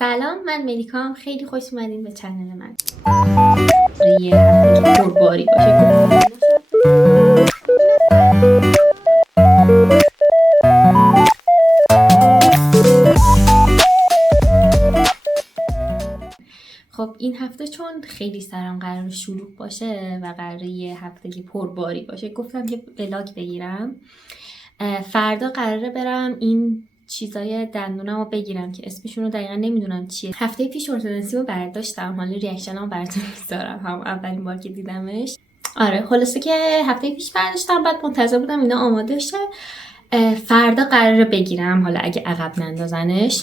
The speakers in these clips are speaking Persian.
سلام، من ملیکام. خیلی خوش اومدین به چنل من. یه هفته پرباری باشه. خب این هفته چون خیلی سرم قرار شلوغ باشه و قراره یه هفته که پرباری باشه، گفتم یه ولاگ بگیرم. فردا قراره برم این چیزای دندونمو بگیرم که اسمشون رو دقیقا نمیدونم چیه. هفته پیش ارتودنسیمو برداشتم، حالا ریاکشنمو براتون میذارم، هم اولین بار که دیدمش. آره خلاصه که هفته پیش برداشتم، بعد منتظر بودم اینا آماده شه. فردا قراره بگیرم، حالا اگه عقب نندازنش.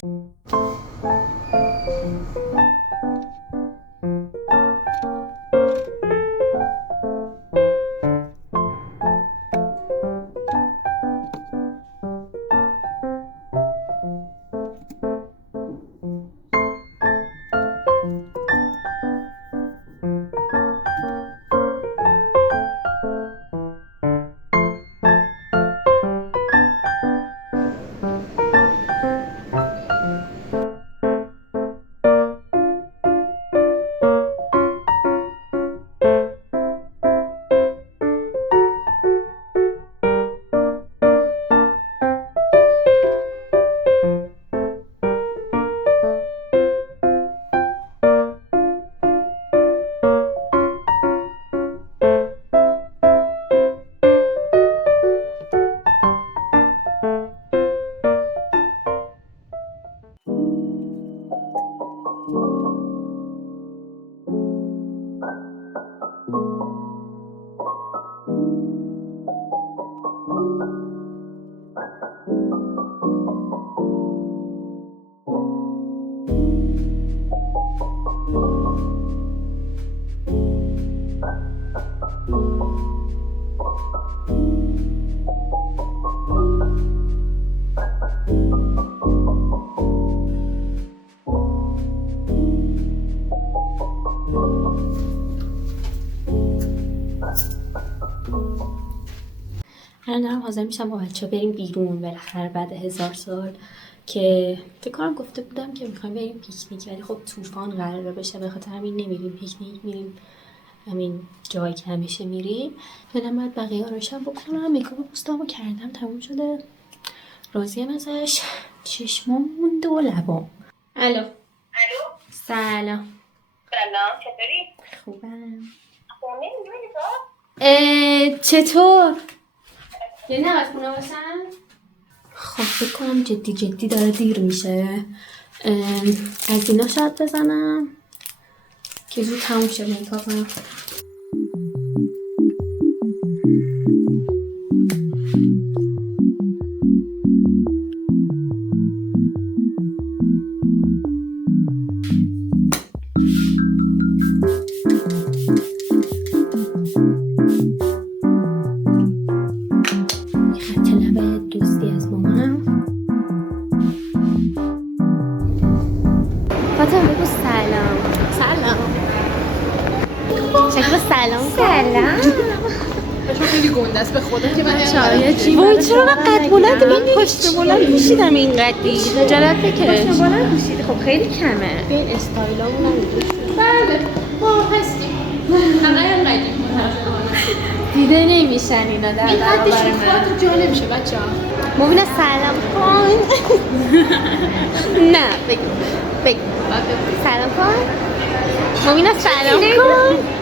الان دارم حاضر میشم با بچه بریم بیرون بالاخره بعد 1000 سال، که فکر کنم گفته بودم که میخوایم بریم پیکنیک، ولی خب طوفان قراره بشه، به خاطر همین نمیریم پیکنیک، میریم همین جایی که همیشه میریم. فعلا باید بقیه آرایشم بکنم. میکاپ پوستمو کردم، تموم شده، راضیم ازش. چشمام مونده و لبام. الو سلام. سلام، چطوری؟ خوبم. نمی‌دونی چطور؟ یه نباید خونه باشم؟ خب فکر کنم جدی داره دیر میشه. از اینا شاید بزنم که زود تموم شه میکاپم. فاطمه بگو سلام. شکل سلام. بچه‌ها خیلی گنده است به خدا که من وای چرا قد بلند من پشت بلند پوشیدم اینقدی؟ خجالت بکش. پشت بلند پوشیدی، خب خیلی کمه. این استایلامون هم بله ما هستیم. همه قدیم دیده نمیشن اینا در این برابر قدشون من. خواهد جا نمیشه بچه‌ها. مبینه سلام کن. نه بگو سلام کن. مبینه سلام کن.